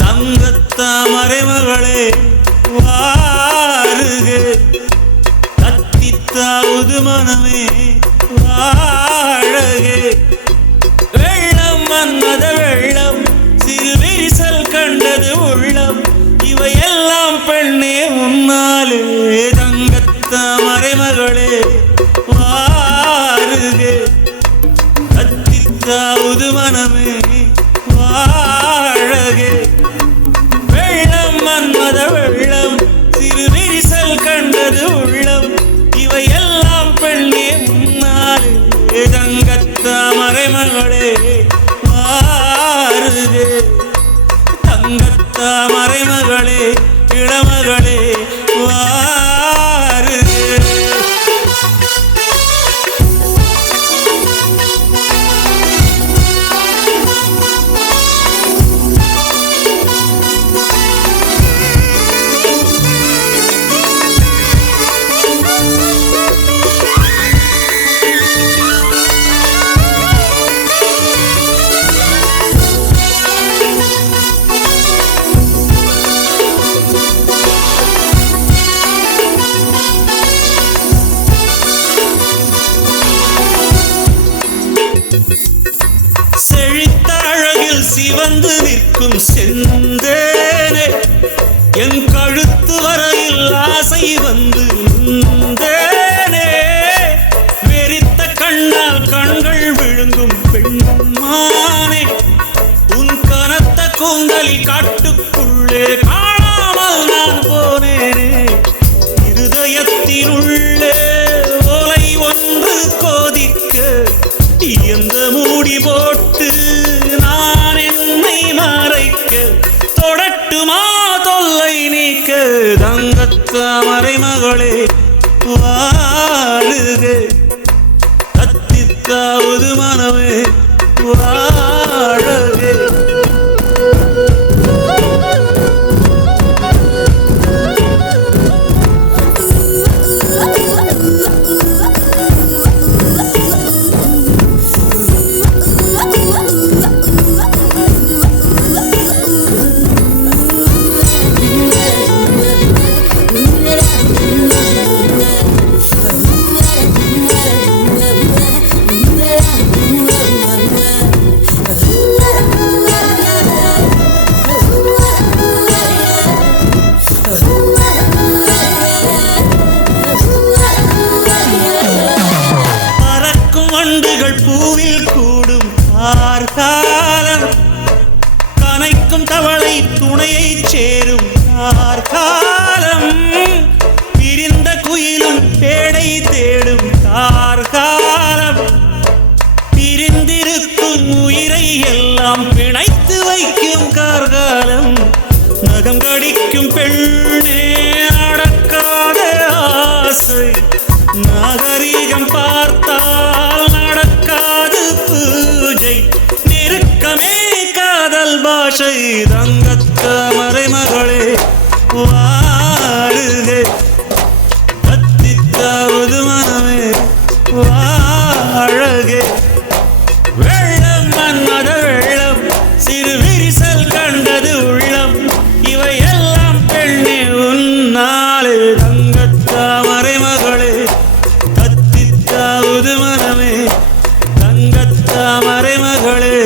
தங்கத்தாமரை மகளே வாருக, கத்தித்தாவது மனமே வாழக. வெள்ளம் மன்மத வெள்ளம், சிறு விரிசல் கண்டது உள்ளம், இவையெல்லாம் பெண்ணே உன்னாலே. தங்கத்தாமரை மகளே வாருக, கத்தித்தாவது மனமே வாழக. வெள்ளம் மன்மத வெள்ளம், சிறு விரிசல் கண்டது உள்ளம், இவையெல்லாம் பெண்ணே உன்னாலே. தங்கத்தாமரை மகளே வாருக, தங்கத்தாமரை மகளே இளமகளே வாருக. செழித்த அழகில் சிவந்து நிற்கும் செந்தேனே, என் கழுத்து வரையில் ஆசை வந்து நின்றேனே. வெறித்த கண்ணால் கண்கள் விழுங்கும் பெண்மானே, உன் கனத்த கூந்தலில் காட்டுக்குள்ளே காணாமல் நான் போனேனே. இருதயத்தினுள்ளே ஓலை ஒன்று கோதிக்க, எந்த மூடி போட்டு நான் என்னை மறைக்க, தொடட்டுமா தொல்லை நீக்க. தங்கத்தாமரை மகளே வாழுக, கத்தித்தாவது மனமே வாழக. பூவில் கூடும் ஆர்காலம், கனைக்கும் தவளை துணையை சேரும் ஆர்காலம், பிரிந்த குயிலும் பேடை தேடும் ஆர்காலம், பிரிந்திருக்கும் உயிரை எல்லாம் பிணைத்து வைக்கும் கார்காலம். நகம் கடிக்கும் பெண்ணே அடக்காத ஆசை, நாகரீகம் பார்த்தால் நடக்காது பூஜை, நெருக்கமே காதல் பாஷை. தங்கத்தாமரை மகளே வாழுக, கத்தித்தாவது மனமே வாழக. வெள்ளம் மன்மத வெள்ளம், சிறு விரிசல் கண்டது உள்ளம், இவையெல்லாம் பெண்ணே உன்னாலே. தங்கத்தாமரை மகளே கத்தித்தாவது மனமே, தங்கத்தாமரை மகளே